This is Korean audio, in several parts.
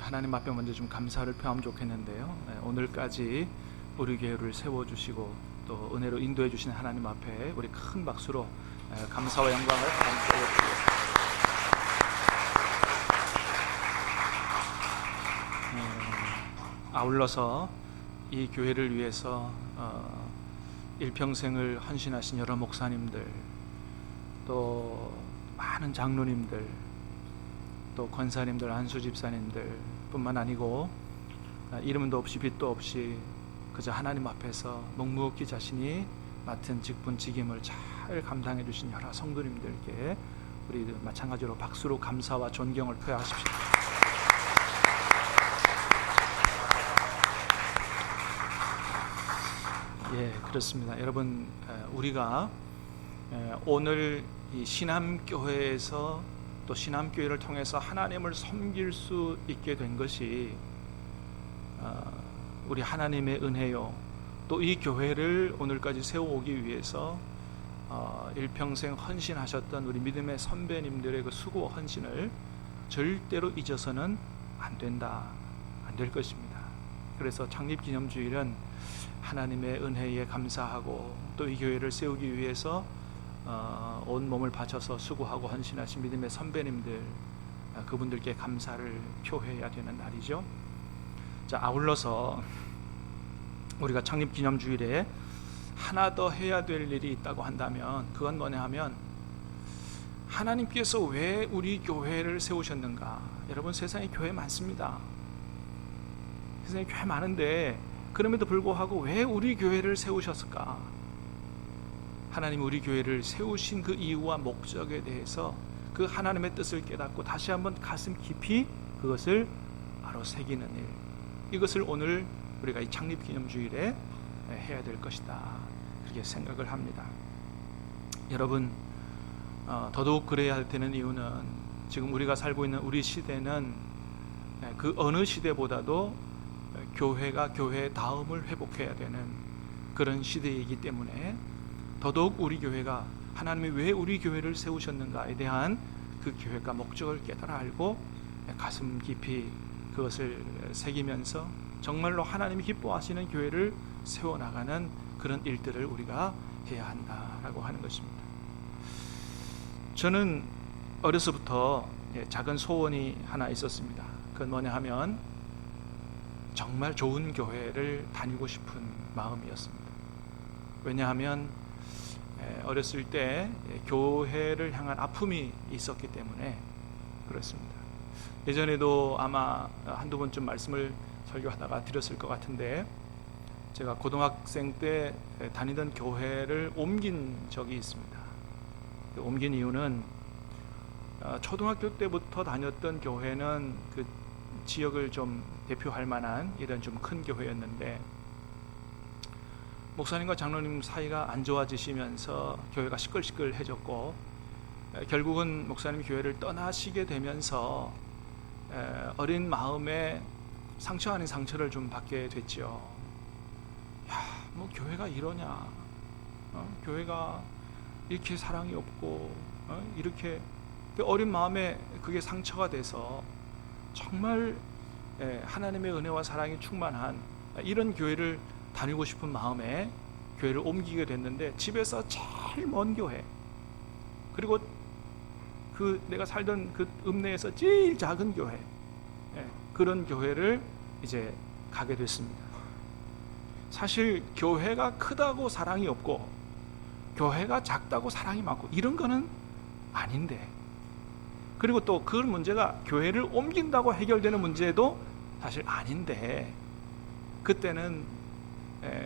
하나님 앞에 먼저 좀 감사를 표하면 좋겠는데요. 오늘까지 우리 교회를 세워주시고 또 은혜로 인도해 주신 하나님 앞에 우리 큰 박수로 감사와 영광을 감사해 드리겠습니다. 아울러서 이 교회를 위해서 일평생을 헌신하신 여러 목사님들, 또 많은 장로님들, 또 권사님들, 안수 집사님들 뿐만 아니고 이름도 없이 빛도 없이 그저 하나님 앞에서 묵묵히 자신이 맡은 직분 직임을 잘 감당해 주신 여러 성도님들께 우리 마찬가지로 박수로 감사와 존경을 표하십시오. 예, 그렇습니다. 여러분, 우리가 오늘 이 신암교회에서 또 신암교회를 통해서 하나님을 섬길 수 있게 된 것이 우리 하나님의 은혜요, 또 이 교회를 오늘까지 세워오기 위해서 일평생 헌신하셨던 우리 믿음의 선배님들의 그 수고 헌신을 절대로 잊어서는 안 된다, 안 될 것입니다. 그래서 창립기념주일은 하나님의 은혜에 감사하고 또 이 교회를 세우기 위해서 온 몸을 바쳐서 수고하고 헌신하신 믿음의 선배님들, 그분들께 감사를 표해야 되는 날이죠. 자, 아울러서 우리가 창립기념주일에 하나 더 해야 될 일이 있다고 한다면 그건 뭐냐 하면, 하나님께서 왜 우리 교회를 세우셨는가. 여러분, 세상에 교회 많습니다. 세상에 교회 많은데 그럼에도 불구하고 왜 우리 교회를 세우셨을까? 하나님이 우리 교회를 세우신 그 이유와 목적에 대해서 그 하나님의 뜻을 깨닫고 다시 한번 가슴 깊이 그것을 바로 새기는 일, 이것을 오늘 우리가 이 창립기념주일에 해야 될 것이다, 그렇게 생각을 합니다. 여러분, 더더욱 그래야 되는 이유는 지금 우리가 살고 있는 우리 시대는 그 어느 시대보다도 교회가 교회의 다음을 회복해야 되는 그런 시대이기 때문에 더더욱 우리 교회가 하나님이 왜 우리 교회를 세우셨는가에 대한 그 계획과 목적을 깨달아 알고 가슴 깊이 그것을 새기면서 정말로 하나님이 기뻐하시는 교회를 세워나가는 그런 일들을 우리가 해야 한다라고 하는 것입니다. 저는 어려서부터 작은 소원이 하나 있었습니다. 그건 뭐냐 하면 정말 좋은 교회를 다니고 싶은 마음이었습니다. 왜냐하면 어렸을 때 교회를 향한 아픔이 있었기 때문에 그렇습니다. 예전에도 아마 한두 번쯤 말씀을 설교하다가 드렸을 것 같은데, 제가 고등학생 때 다니던 교회를 옮긴 적이 있습니다. 옮긴 이유는 초등학교 때부터 다녔던 교회는 그 지역을 좀 대표할 만한 이런 좀 큰 교회였는데, 목사님과 장로님 사이가 안 좋아지시면서 교회가 시끌시끌해졌고, 결국은 목사님이 교회를 떠나시게 되면서 어린 마음에 상처 아닌 상처를 좀 받게 됐죠. 야, 뭐 교회가 이러냐, 교회가 이렇게 사랑이 없고, 이렇게 어린 마음에 그게 상처가 돼서 정말 하나님의 은혜와 사랑이 충만한 이런 교회를 다니고 싶은 마음에 교회를 옮기게 됐는데, 집에서 제일 먼 교회, 그리고 그 내가 살던 그 읍내에서 제일 작은 교회, 그런 교회를 이제 가게 됐습니다. 사실 교회가 크다고 사랑이 없고 교회가 작다고 사랑이 많고 이런 거는 아닌데, 그리고 또 그 문제가 교회를 옮긴다고 해결되는 문제도 사실 아닌데, 그때는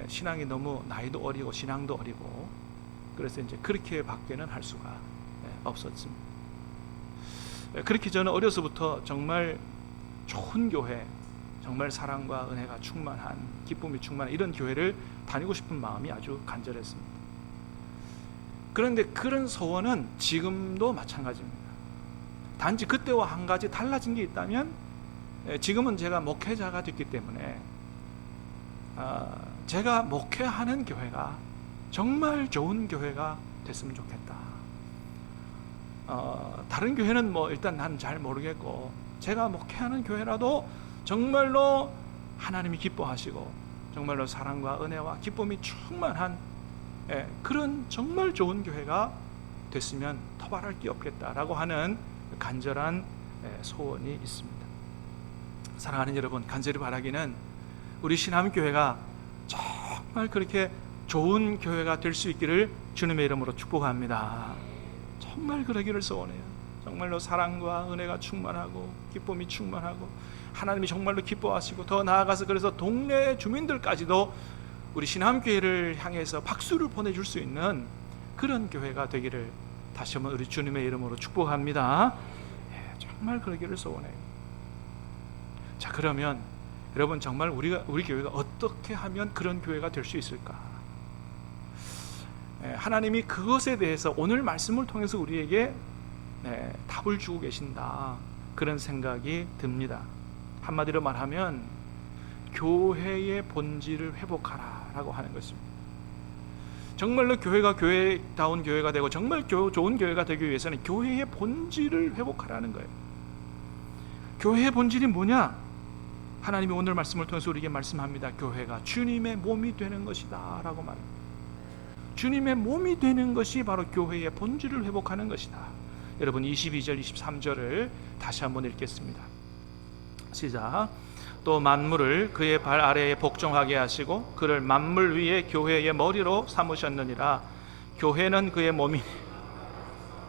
신앙이 너무 나이도 어리고 신앙도 어리고 그래서 이제 그렇게 밖에는 할 수가 없었습니다. 그렇게 저는 어려서부터 정말 좋은 교회, 정말 사랑과 은혜가 충만한, 기쁨이 충만한 이런 교회를 다니고 싶은 마음이 아주 간절했습니다. 그런데 그런 소원은 지금도 마찬가지입니다. 단지 그때와 한 가지 달라진 게 있다면, 지금은 제가 목회자가 됐기 때문에 제가 목회하는 교회가 정말 좋은 교회가 됐으면 좋겠다. 다른 교회는 뭐 일단 난 잘 모르겠고 제가 목회하는 교회라도 정말로 하나님이 기뻐하시고 정말로 사랑과 은혜와 기쁨이 충만한 그런 정말 좋은 교회가 됐으면 더 바랄 게 없겠다라고 하는 간절한 소원이 있습니다. 사랑하는 여러분, 간절히 바라기는 우리 신암교회가 정말 그렇게 좋은 교회가 될 수 있기를 주님의 이름으로 축복합니다. 정말 그러기를 소원해요. 정말로 사랑과 은혜가 충만하고 기쁨이 충만하고 하나님이 정말로 기뻐하시고 더 나아가서 그래서 동네 주민들까지도 우리 신암교회를 향해서 박수를 보내줄 수 있는 그런 교회가 되기를 다시 한번 우리 주님의 이름으로 축복합니다. 정말 그러기를 소원해요. 자, 그러면 여러분, 정말 우리 교회가 어떻게 하면 그런 교회가 될 수 있을까? 하나님이 그것에 대해서 오늘 말씀을 통해서 우리에게 답을 주고 계신다, 그런 생각이 듭니다. 한마디로 말하면 교회의 본질을 회복하라라고 하는 것입니다. 정말로 교회가 교회다운 교회가 되고 정말 좋은 교회가 되기 위해서는 교회의 본질을 회복하라는 거예요. 교회의 본질이 뭐냐? 하나님이 오늘 말씀을 통해서 우리에게 말씀합니다. 교회가 주님의 몸이 되는 것이다 라고 말합니다. 주님의 몸이 되는 것이 바로 교회의 본질을 회복하는 것이다. 여러분, 22절 23절을 다시 한번 읽겠습니다. 시작. 또 만물을 그의 발 아래에 복종하게 하시고 그를 만물 위에 교회의 머리로 삼으셨느니라. 교회는 그의 몸이니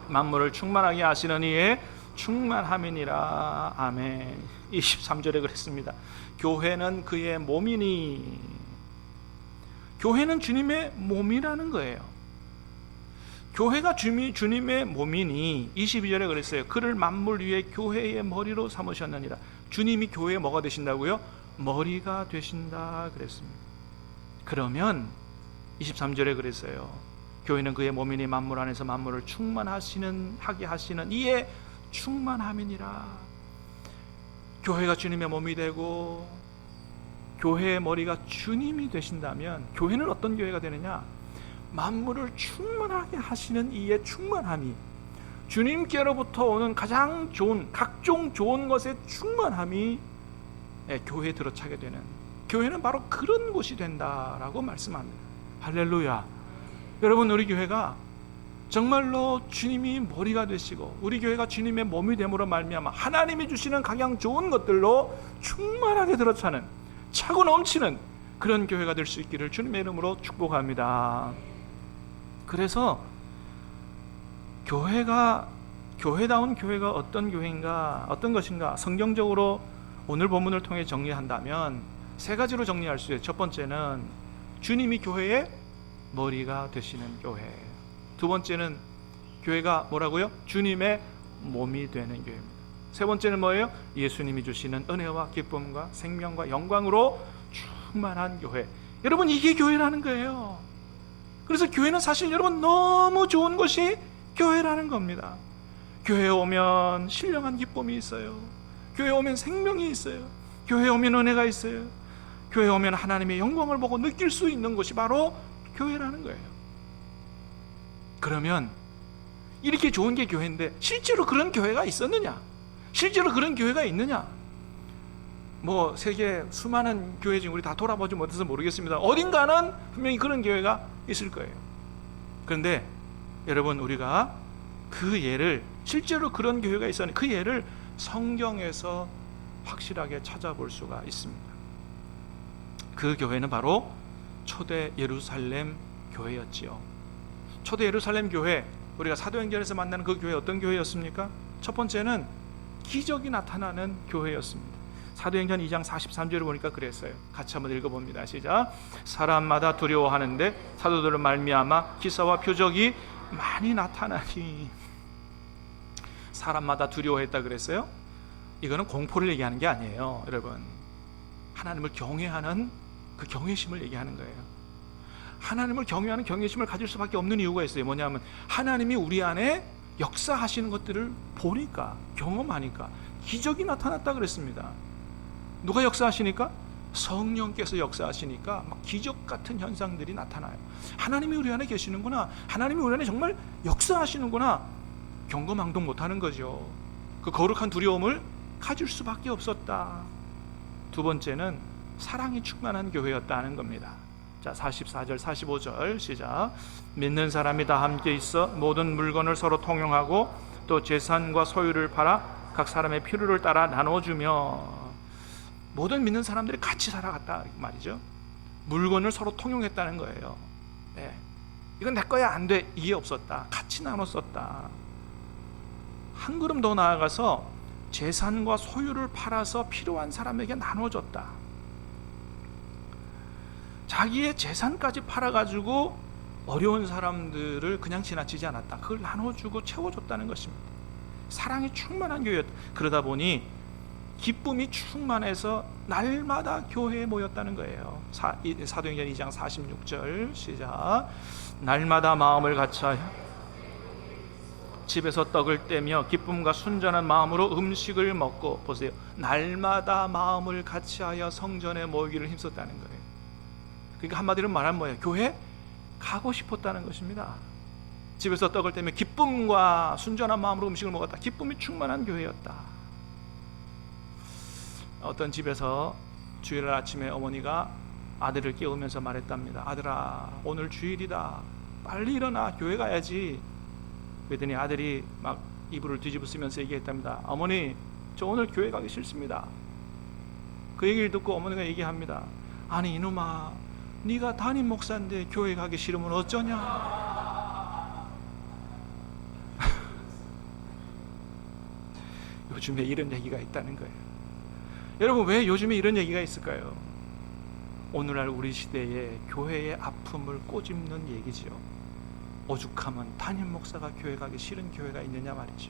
만물을 충만하게 하시는 이의 충만함이니라. 아멘. 23절에 그랬습니다. 교회는 그의 몸이니. 교회는 주님의 몸이라는 거예요. 교회가 주님의 몸이니 22절에 그랬어요. 그를 만물 위에 교회의 머리로 삼으셨느니라. 주님이 교회에 뭐가 되신다고요? 머리가 되신다 그랬습니다. 그러면 23절에 그랬어요. 교회는 그의 몸이니 만물 안에서 만물을 충만하게 하시는 이의 충만함이니라. 교회가 주님의 몸이 되고 교회의 머리가 주님이 되신다면 교회는 어떤 교회가 되느냐? 만물을 충만하게 하시는 이의 충만함이, 주님께로부터 오는 가장 좋은 각종 좋은 것의 충만함이 교회에 들어차게 되는, 교회는 바로 그런 곳이 된다라고 말씀합니다. 할렐루야. 여러분, 우리 교회가 정말로 주님이 머리가 되시고 우리 교회가 주님의 몸이 됨으로 말미암아 하나님이 주시는 가장 좋은 것들로 충만하게 들어차는, 차고 넘치는 그런 교회가 될 수 있기를 주님의 이름으로 축복합니다. 그래서 교회다운 교회가 어떤 교회인가, 어떤 것인가, 성경적으로 오늘 본문을 통해 정리한다면 세 가지로 정리할 수 있어요. 첫 번째는 주님이 교회의 머리가 되시는 교회. 두 번째는 교회가 뭐라고요? 주님의 몸이 되는 교회입니다. 세 번째는 뭐예요? 예수님이 주시는 은혜와 기쁨과 생명과 영광으로 충만한 교회. 여러분, 이게 교회라는 거예요. 그래서 교회는 사실 여러분 너무 좋은 것이 교회라는 겁니다. 교회에 오면 신령한 기쁨이 있어요. 교회에 오면 생명이 있어요. 교회에 오면 은혜가 있어요. 교회에 오면 하나님의 영광을 보고 느낄 수 있는 것이 바로 교회라는 거예요. 그러면 이렇게 좋은 게 교회인데 실제로 그런 교회가 있었느냐? 실제로 그런 교회가 있느냐? 뭐 세계 수많은 교회 중 우리 다 돌아보지 못해서 모르겠습니다. 어딘가는 분명히 그런 교회가 있을 거예요. 그런데 여러분, 우리가 그 예를, 실제로 그런 교회가 있었는데 그 예를 성경에서 확실하게 찾아볼 수가 있습니다. 그 교회는 바로 초대 예루살렘 교회였지요. 초대 예루살렘 교회, 우리가 사도행전에서 만나는 그 교회 어떤 교회였습니까? 첫 번째는 기적이 나타나는 교회였습니다. 사도행전 2장 43절을 보니까 그랬어요. 같이 한번 읽어봅니다. 시작. 사람마다 두려워하는데 사도들을 말미암아 기사와 표적이 많이 나타나니. 사람마다 두려워했다 그랬어요. 이거는 공포를 얘기하는 게 아니에요. 여러분, 하나님을 경외하는 그 경외심을 얘기하는 거예요. 하나님을 경외하는 경외심을 가질 수밖에 없는 이유가 있어요. 뭐냐면 하나님이 우리 안에 역사하시는 것들을 보니까, 경험하니까 기적이 나타났다 그랬습니다. 누가 역사하시니까? 성령께서 역사하시니까 막 기적 같은 현상들이 나타나요. 하나님이 우리 안에 계시는구나, 하나님이 우리 안에 정말 역사하시는구나, 경거망동 못하는 거죠. 그 거룩한 두려움을 가질 수밖에 없었다. 두 번째는 사랑이 충만한 교회였다는 겁니다. 자, 44절 45절 시작. 믿는 사람이 다 함께 있어 모든 물건을 서로 통용하고 또 재산과 소유를 팔아 각 사람의 필요를 따라 나눠주며, 모든 믿는 사람들이 같이 살아갔다 말이죠. 물건을 서로 통용했다는 거예요. 네. 이건 내 거야 안 돼, 이게 없었다. 같이 나눴었다. 한 걸음 더 나아가서 재산과 소유를 팔아서 필요한 사람에게 나눠줬다. 자기의 재산까지 팔아가지고 어려운 사람들을 그냥 지나치지 않았다. 그걸 나눠주고 채워줬다는 것입니다. 사랑이 충만한 교회였다. 그러다 보니 기쁨이 충만해서 날마다 교회에 모였다는 거예요. 사도행전 2장 46절 시작. 날마다 마음을 같이하여 집에서 떡을 떼며 기쁨과 순전한 마음으로 음식을 먹고, 보세요, 날마다 마음을 같이하여 성전에 모이기를 힘썼다는 거예요. 그러니까 한마디로 말하면 뭐예요? 교회 가고 싶었다는 것입니다. 집에서 떡을 떼며 기쁨과 순전한 마음으로 음식을 먹었다. 기쁨이 충만한 교회였다. 어떤 집에서 주일 아침에 어머니가 아들을 깨우면서 말했답니다. 아들아, 오늘 주일이다. 빨리 일어나, 교회 가야지. 그랬더니 아들이 막 이불을 뒤집어 쓰면서 얘기했답니다. 어머니, 저 오늘 교회 가기 싫습니다. 그 얘기를 듣고 어머니가 얘기합니다. 아니 이놈아, 네가 담임 목사인데 교회 가기 싫으면 어쩌냐. 요즘에 이런 얘기가 있다는 거예요. 여러분, 왜 요즘에 이런 얘기가 있을까요? 오늘날 우리 시대에 교회의 아픔을 꼬집는 얘기지요. 오죽하면 담임 목사가 교회 가기 싫은 교회가 있느냐 말이죠.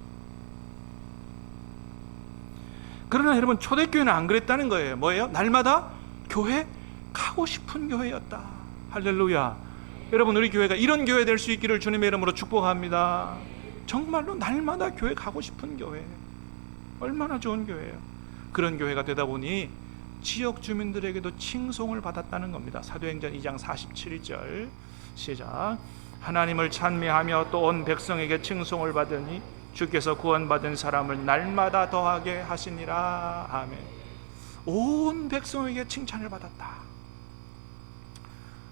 그러나 여러분, 초대교회는 안 그랬다는 거예요. 뭐예요? 날마다 교회 가고 싶은 교회였다. 할렐루야. 여러분, 우리 교회가 이런 교회 될 수 있기를 주님의 이름으로 축복합니다. 정말로 날마다 교회 가고 싶은 교회, 얼마나 좋은 교회예요. 그런 교회가 되다 보니 지역 주민들에게도 칭송을 받았다는 겁니다. 사도행전 2장 47절 시작. 하나님을 찬미하며 또 온 백성에게 칭송을 받으니 주께서 구원받은 사람을 날마다 더하게 하시니라. 아멘. 온 백성에게 칭찬을 받았다.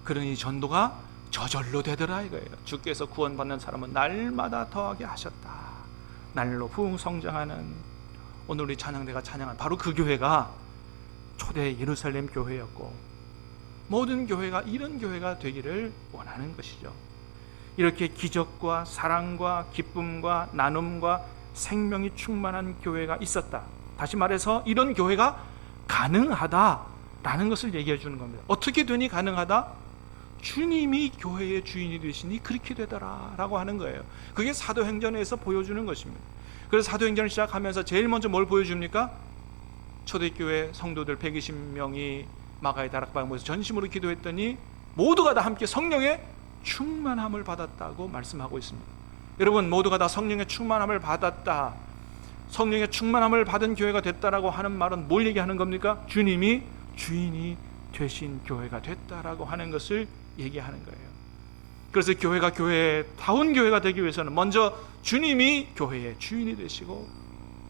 그러니 전도가 저절로 되더라 이거예요. 주께서 구원받는 사람은 날마다 더하게 하셨다. 날로 부흥 성장하는, 오늘 우리 찬양대가 찬양한 바로 그 교회가 초대 예루살렘 교회였고, 모든 교회가 이런 교회가 되기를 원하는 것이죠. 이렇게 기적과 사랑과 기쁨과 나눔과 생명이 충만한 교회가 있었다. 다시 말해서 이런 교회가 가능하다라는 것을 얘기해 주는 겁니다. 어떻게 되니 가능하다? 주님이 교회의 주인이 되시니 그렇게 되더라 라고 하는 거예요. 그게 사도행전에서 보여주는 것입니다. 그래서 사도행전을 시작하면서 제일 먼저 뭘 보여줍니까? 초대교회 성도들 120명이 마가의 다락방에 모여서 전심으로 기도했더니 모두가 다 함께 성령의 충만함을 받았다고 말씀하고 있습니다. 여러분, 모두가 다 성령의 충만함을 받았다, 성령의 충만함을 받은 교회가 됐다라고 하는 말은 뭘 얘기하는 겁니까? 주님이 주인이 되신 교회가 됐다라고 하는 것을 얘기하는 거예요. 그래서 교회가 교회다운 교회가 되기 위해서는 먼저 주님이 교회의 주인이 되시고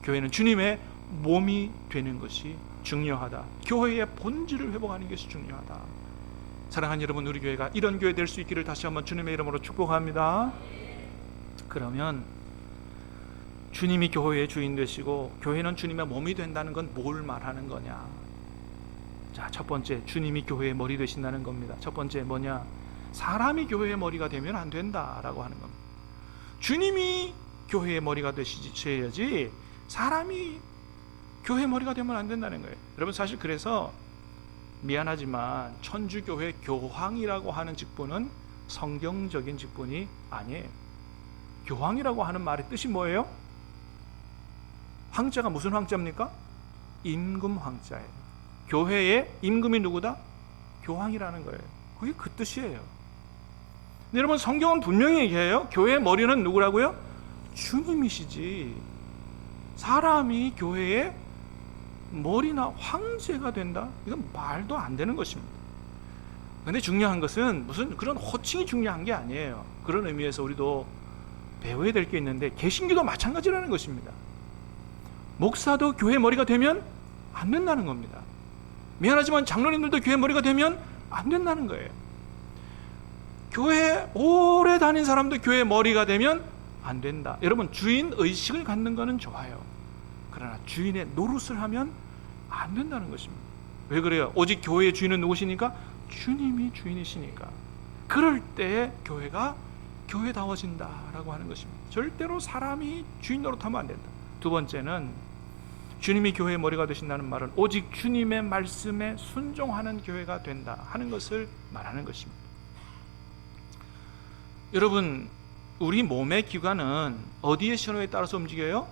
교회는 주님의 몸이 되는 것이 중요하다. 교회의 본질을 회복하는 것이 중요하다. 사랑하는 여러분, 우리 교회가 이런 교회 될 수 있기를 다시 한번 주님의 이름으로 축복합니다. 그러면 주님이 교회의 주인 되시고 교회는 주님의 몸이 된다는 건 뭘 말하는 거냐? 자, 첫 번째, 주님이 교회의 머리 되신다는 겁니다. 첫 번째 뭐냐? 사람이 교회의 머리가 되면 안 된다라고 하는 겁니다. 주님이 교회의 머리가 되셔야지 사람이 교회의 머리가 되면 안 된다는 거예요. 여러분, 사실 그래서 미안하지만 천주교회 교황이라고 하는 직분은 성경적인 직분이 아니에요. 교황이라고 하는 말의 뜻이 뭐예요? 황자가 무슨 황자입니까? 임금 황자예요. 교회의 임금이 누구다? 교황이라는 거예요. 그게 그 뜻이에요. 근데 여러분, 성경은 분명히 얘기해요. 교회의 머리는 누구라고요? 주님이시지. 사람이 교회의 머리나 황제가 된다? 이건 말도 안 되는 것입니다. 그런데 중요한 것은 무슨 그런 호칭이 중요한 게 아니에요. 그런 의미에서 우리도 배워야 될 게 있는데 개신교도 마찬가지라는 것입니다. 목사도 교회 머리가 되면 안 된다는 겁니다. 미안하지만 장로님들도 교회 머리가 되면 안 된다는 거예요. 교회 오래 다닌 사람도 교회 머리가 되면 안 된다. 여러분, 주인 의식을 갖는 거는 좋아요. 그러나 주인의 노릇을 하면 안 된다는 것입니다. 왜 그래요? 오직 교회의 주인은 누구시니까? 주님이 주인이시니까. 그럴 때 교회가 교회다워진다라고 하는 것입니다. 절대로 사람이 주인 노릇하면 안 된다. 두 번째는 주님이 교회의 머리가 되신다는 말은 오직 주님의 말씀에 순종하는 교회가 된다 하는 것을 말하는 것입니다. 여러분, 우리 몸의 기관은 어디의 신호에 따라서 움직여요?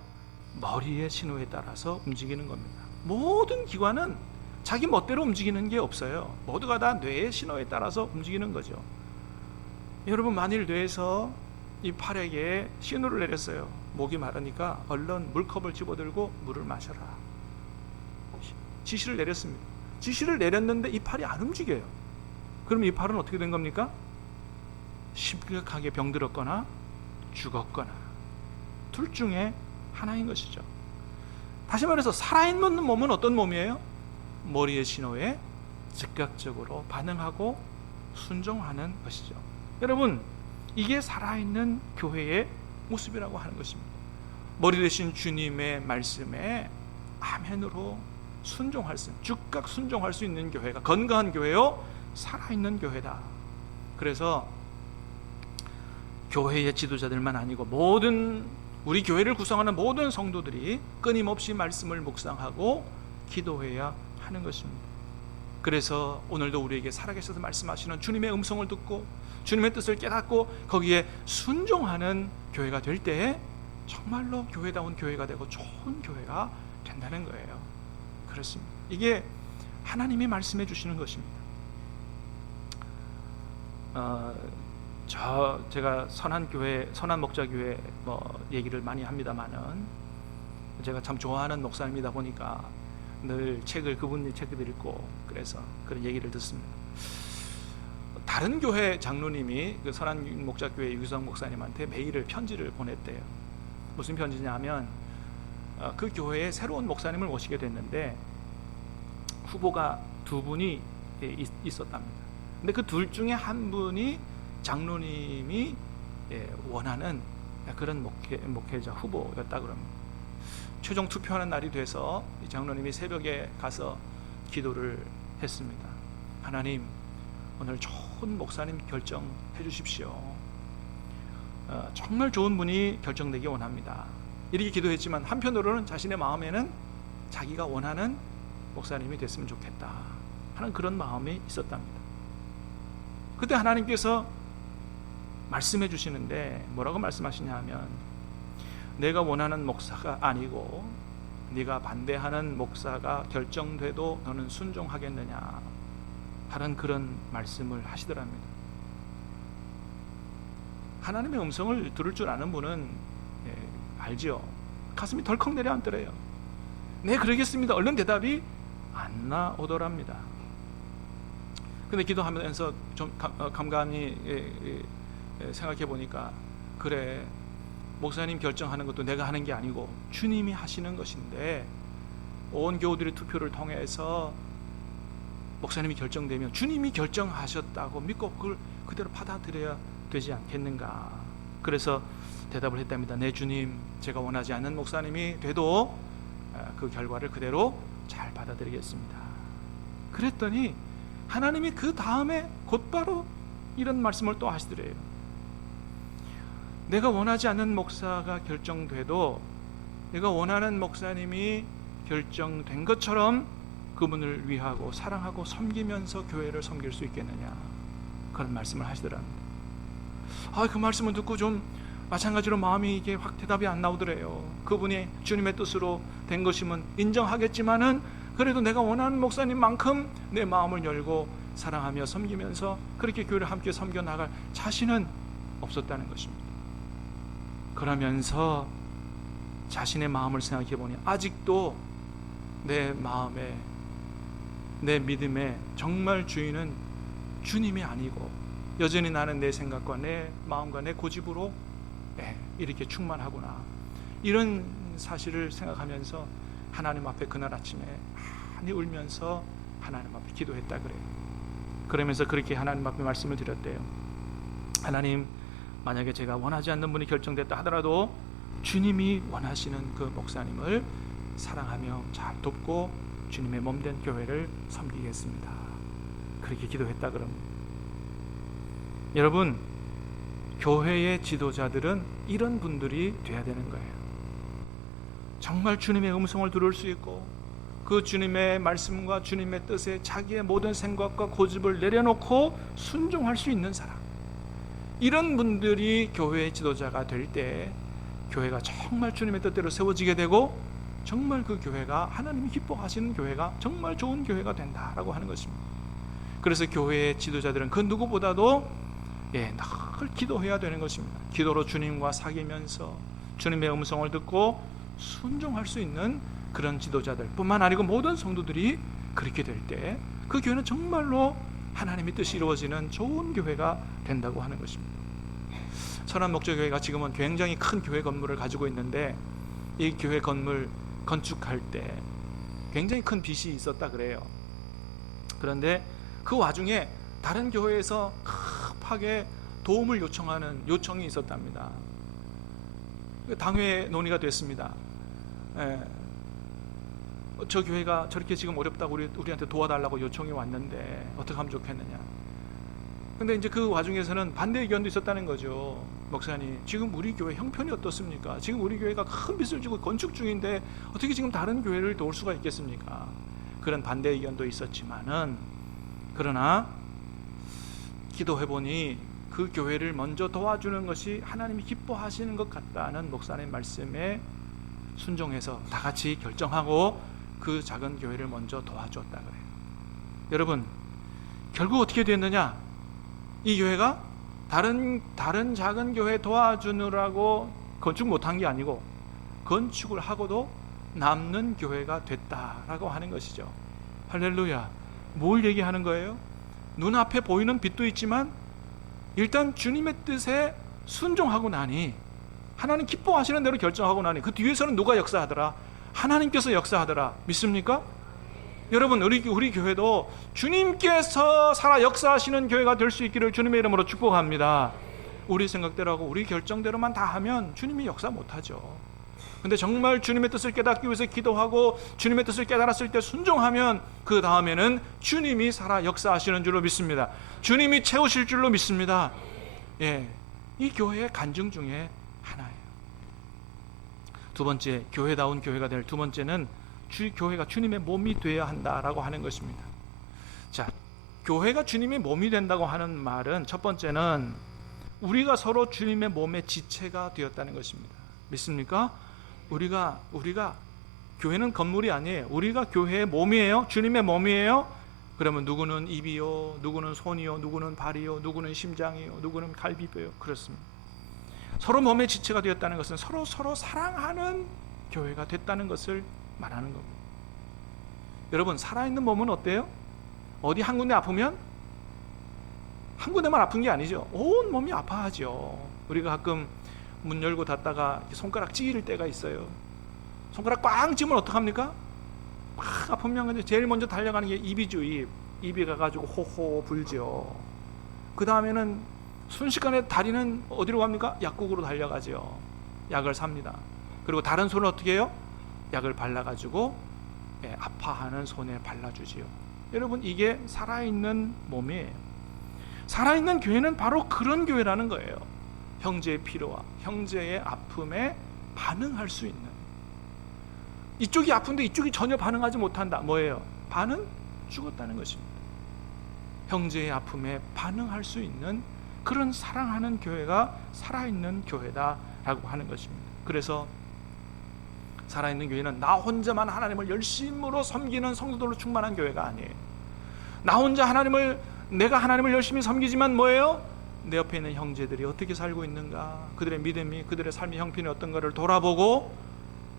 머리의 신호에 따라서 움직이는 겁니다. 모든 기관은 자기 멋대로 움직이는 게 없어요. 모두가 다 뇌의 신호에 따라서 움직이는 거죠. 여러분, 만일 뇌에서 이 팔에게 신호를 내렸어요. 목이 마르니까 얼른 물컵을 집어들고 물을 마셔라. 지시를 내렸습니다. 지시를 내렸는데 이 팔이 안 움직여요. 그럼 이 팔은 어떻게 된 겁니까? 심각하게 병들었거나 죽었거나 둘 중에 하나인 것이죠. 다시 말해서 살아있는 몸은 어떤 몸이에요? 머리의 신호에 즉각적으로 반응하고 순종하는 것이죠. 여러분, 이게 살아있는 교회의 모습이라고 하는 것입니다. 머리 대신 주님의 말씀에 아멘으로 순종할 수, 즉각 순종할 수 있는 교회가 건강한 교회요, 살아있는 교회다. 그래서 교회의 지도자들만 아니고 모든 우리 교회를 구성하는 모든 성도들이 끊임없이 말씀을 묵상하고 기도해야 하는 것입니다. 그래서 오늘도 우리에게 살아계셔서 말씀하시는 주님의 음성을 듣고 주님의 뜻을 깨닫고 거기에 순종하는 교회가 될 때 정말로 교회다운 교회가 되고 좋은 교회가 된다는 거예요. 그렇습니다. 이게 하나님이 말씀해 주시는 것입니다. 제가 선한 교회, 선한 목자 교회 얘기를 많이 합니다만은 제가 참 좋아하는 목사님이다 보니까 늘 그분의 책을 읽고 그래서 그런 얘기를 듣습니다. 다른 교회 장로님이 그 선한 목자 교회 유기성 목사님한테 메일을 편지를 보냈대요. 무슨 편지냐면 그 교회에 새로운 목사님을 모시게 됐는데 후보가 두 분이 있었답니다. 근데 그 둘 중에 한 분이 장로님이 원하는 그런 목회자 후보였다 그럽니다. 최종 투표하는 날이 돼서 이 장로님이 새벽에 가서 기도를 했습니다. 하나님, 오늘 좋은 목사님 결정해 주십시오. 정말 좋은 분이 결정되기 원합니다. 이렇게 기도했지만 한편으로는 자신의 마음에는 자기가 원하는 목사님이 됐으면 좋겠다 하는 그런 마음이 있었답니다. 그때 하나님께서 말씀해 주시는데 뭐라고 말씀하시냐 하면 내가 원하는 목사가 아니고 네가 반대하는 목사가 결정돼도 너는 순종하겠느냐 하는 그런 말씀을 하시더랍니다. 하나님의 음성을 들을 줄 아는 분은 알지요. 가슴이 덜컥 내려앉더래요. 네, 그러겠습니다. 얼른 대답이 안 나오더랍니다. 근데 기도하면서 좀 감감히 생각해 보니까 그래, 목사님 결정하는 것도 내가 하는 게 아니고 주님이 하시는 것인데 온 교우들의 투표를 통해서 목사님이 결정되면 주님이 결정하셨다고 믿고 그걸 그대로 받아들여야 되지 않겠는가. 그래서 대답을 했답니다. 네 주님, 제가 원하지 않는 목사님이 돼도 그 결과를 그대로 잘 받아들이겠습니다. 그랬더니 하나님이 그 다음에 곧바로 이런 말씀을 또 하시더래요. 내가 원하지 않는 목사가 결정돼도 내가 원하는 목사님이 결정된 것처럼 그분을 위하고 사랑하고 섬기면서 교회를 섬길 수 있겠느냐, 그런 말씀을 하시더랍니다. 그 말씀을 듣고 좀 마찬가지로 마음이 이게 확 대답이 안 나오더래요. 그분이 주님의 뜻으로 된 것이면 인정하겠지만은 그래도 내가 원하는 목사님만큼 내 마음을 열고 사랑하며 섬기면서 그렇게 교회를 함께 섬겨 나갈 자신은 없었다는 것입니다. 그러면서 자신의 마음을 생각해 보니 아직도 내 마음에, 내 믿음에 정말 주인은 주님이 아니고 여전히 나는 내 생각과 내 마음과 내 고집으로 이렇게 충만하구나, 이런 사실을 생각하면서 하나님 앞에 그날 아침에 많이 울면서 하나님 앞에 기도했다 그래요. 그러면서 그렇게 하나님 앞에 말씀을 드렸대요. 하나님, 만약에 제가 원하지 않는 분이 결정됐다 하더라도 주님이 원하시는 그 목사님을 사랑하며 잘 돕고 주님의 몸된 교회를 섬기겠습니다. 그렇게 기도했다 그럽니다. 여러분, 교회의 지도자들은 이런 분들이 돼야 되는 거예요. 정말 주님의 음성을 들을 수 있고 그 주님의 말씀과 주님의 뜻에 자기의 모든 생각과 고집을 내려놓고 순종할 수 있는 사람, 이런 분들이 교회의 지도자가 될 때 교회가 정말 주님의 뜻대로 세워지게 되고 정말 그 교회가 하나님이 기뻐하시는 교회가 정말 좋은 교회가 된다라고 하는 것입니다. 그래서 교회의 지도자들은 그 누구보다도 늘 기도해야 되는 것입니다. 기도로 주님과 사귀면서 주님의 음성을 듣고 순종할 수 있는 그런 지도자들 뿐만 아니고 모든 성도들이 그렇게 될 때 그 교회는 정말로 하나님의 뜻이 이루어지는 좋은 교회가 된다고 하는 것입니다. 천안목적교회가 지금은 굉장히 큰 교회 건물을 가지고 있는데 이 교회 건물 건축할 때 굉장히 큰 빚이 있었다 그래요. 그런데 그 와중에 다른 교회에서 급하게 도움을 요청하는 요청이 있었답니다. 당회 논의가 됐습니다. 저 교회가 저렇게 지금 어렵다고 우리한테 도와달라고 요청이 왔는데 어떻게 하면 좋겠느냐. 근데 이제 그 와중에서는 반대 의견도 있었다는 거죠. 목사님, 지금 우리 교회 형편이 어떻습니까? 지금 우리 교회가 큰 빚을 지고 건축 중인데 어떻게 지금 다른 교회를 도울 수가 있겠습니까? 그런 반대 의견도 있었지만은, 그러나 기도해보니 그 교회를 먼저 도와주는 것이 하나님이 기뻐하시는 것 같다는 목사님 말씀에 순종해서 다 같이 결정하고 그 작은 교회를 먼저 도와줬다 그래요. 여러분, 결국 어떻게 됐느냐? 이 교회가 다른 작은 교회 도와주느라고 건축 못한 게 아니고 건축을 하고도 남는 교회가 됐다라고 하는 것이죠. 할렐루야. 뭘 얘기하는 거예요? 눈앞에 보이는 빛도 있지만 일단 주님의 뜻에 순종하고 나니, 하나님 기뻐하시는 대로 결정하고 나니 그 뒤에서는 누가 역사하더라? 하나님께서 역사하더라. 믿습니까? 여러분, 우리 교회도 주님께서 살아 역사하시는 교회가 될 수 있기를 주님의 이름으로 축복합니다. 우리 생각대로하고 우리 결정대로만 다 하면 주님이 역사 못하죠. 근데 정말 주님의 뜻을 깨닫기 위해서 기도하고 주님의 뜻을 깨달았을 때 순종하면 그 다음에는 주님이 살아 역사하시는 줄로 믿습니다. 주님이 채우실 줄로 믿습니다. 이 교회의 간증 중에 하나예요. 두 번째, 교회다운 교회가 될 두 번째는 교회가 주님의 몸이 되어야 한다라고 하는 것입니다. 자, 교회가 주님의 몸이 된다고 하는 말은 첫 번째는 우리가 서로 주님의 몸의 지체가 되었다는 것입니다. 믿습니까? 우리가 교회는 건물이 아니에요. 우리가 교회의 몸이에요. 주님의 몸이에요. 그러면 누구는 입이요, 누구는 손이요, 누구는 발이요, 누구는 심장이요, 누구는 갈비뼈요. 그렇습니다. 서로 몸의 지체가 되었다는 것은 서로 사랑하는 교회가 됐다는 것을 말하는 겁니다. 여러분, 살아있는 몸은 어때요? 어디 한 군데 아프면 한 군데만 아픈 게 아니죠. 온 몸이 아파하죠. 우리가 가끔 문 열고 닫다가 손가락 찌를 때가 있어요. 손가락 빵 찌면 어떡합니까? 막 아프면 제일 먼저 달려가는 게 입이죠. 입이 가가지고 호호 불죠. 그 다음에는 순식간에 다리는 어디로 갑니까? 약국으로 달려가죠. 약을 삽니다. 그리고 다른 손은 어떻게 해요? 약을 발라가지고 아파하는 손에 발라주지요. 여러분, 이게 살아있는 몸이에요. 살아있는 교회는 바로 그런 교회라는 거예요. 형제의 필요와 형제의 아픔에 반응할 수 있는, 이쪽이 아픈데 이쪽이 전혀 반응하지 못한다. 뭐예요? 반은 죽었다는 것입니다. 형제의 아픔에 반응할 수 있는 그런 사랑하는 교회가 살아있는 교회다라고 하는 것입니다. 그래서 살아있는 교회는 나 혼자만 하나님을 열심으로 섬기는 성도들로 충만한 교회가 아니에요. 나 혼자 내가 하나님을 열심히 섬기지만 뭐예요? 내 옆에 있는 형제들이 어떻게 살고 있는가, 그들의 믿음이, 그들의 삶의 형편이 어떤가를 돌아보고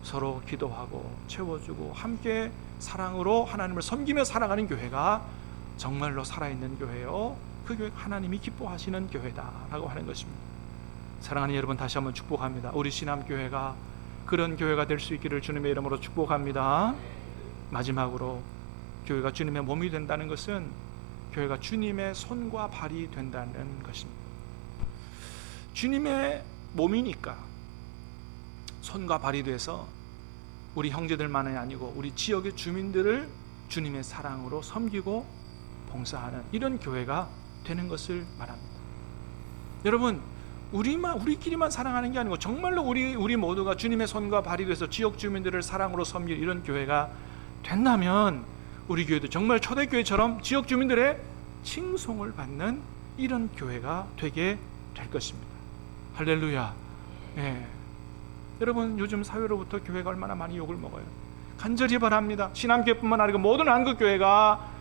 서로 기도하고 채워주고 함께 사랑으로 하나님을 섬기며 살아가는 교회가 정말로 살아있는 교회요, 그 교회가 하나님이 기뻐하시는 교회다라고 하는 것입니다. 사랑하는 여러분, 다시 한번 축복합니다. 우리 신암교회가 그런 교회가 될 수 있기를 주님의 이름으로 축복합니다. 마지막으로 교회가 주님의 몸이 된다는 것은 교회가 주님의 손과 발이 된다는 것입니다. 주님의 몸이니까 손과 발이 돼서 우리 형제들만이 아니고 우리 지역의 주민들을 주님의 사랑으로 섬기고 봉사하는 이런 교회가 되는 것을 말합니다. 여러분, 우리끼리만 사랑하는 게 아니고 정말로 우리 모두가 주님의 손과 발이 돼서 지역 주민들을 사랑으로 섬길 이런 교회가 된다면 우리 교회도 정말 초대교회처럼 지역 주민들의 칭송을 받는 이런 교회가 되게 될 것입니다. 할렐루야. 네. 여러분, 요즘 사회로부터 교회가 얼마나 많이 욕을 먹어요. 간절히 바랍니다. 신함교회뿐만 아니고 모든 한국교회가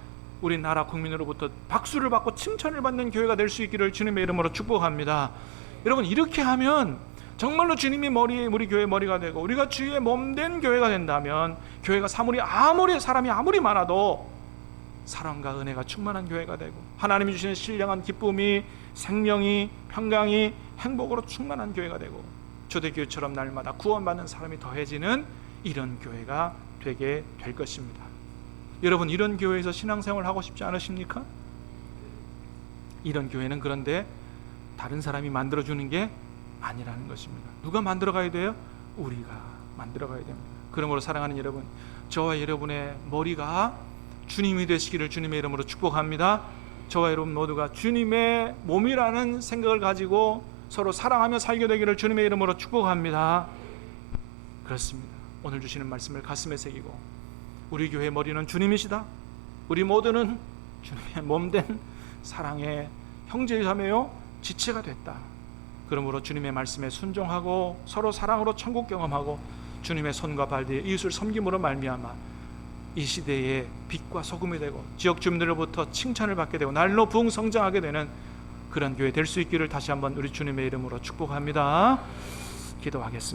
우리나라 국민으로부터 박수를 받고 칭찬을 받는 교회가 될 수 있기를 주님의 이름으로 축복합니다. 여러분, 이렇게 하면 정말로 주님이 우리 교회의 머리가 되고 우리가 주의 몸된 교회가 된다면 교회가 사람이 아무리 많아도 사랑과 은혜가 충만한 교회가 되고 하나님이 주시는 신령한 기쁨이, 생명이, 평강이, 행복으로 충만한 교회가 되고 초대교회처럼 날마다 구원받는 사람이 더해지는 이런 교회가 되게 될 것입니다. 여러분, 이런 교회에서 신앙생활을 하고 싶지 않으십니까? 이런 교회는 그런데 다른 사람이 만들어주는 게 아니라는 것입니다. 누가 만들어가야 돼요? 우리가 만들어가야 됩니다. 그러므로 사랑하는 여러분, 저와 여러분의 머리가 주님이 되시기를 주님의 이름으로 축복합니다. 저와 여러분 모두가 주님의 몸이라는 생각을 가지고 서로 사랑하며 살게 되기를 주님의 이름으로 축복합니다. 그렇습니다. 오늘 주시는 말씀을 가슴에 새기고 우리 교회의 머리는 주님이시다. 우리 모두는 주님의 몸된 사랑의 형제자매요 지체가 됐다. 그러므로 주님의 말씀에 순종하고 서로 사랑으로 천국 경험하고 주님의 손과 발 뒤에 이웃을 섬김으로 말미암아 이 시대의 빛과 소금이 되고 지역 주민들로부터 칭찬을 받게 되고 날로 부흥 성장하게 되는 그런 교회 될 수 있기를 다시 한번 우리 주님의 이름으로 축복합니다. 기도하겠습니다.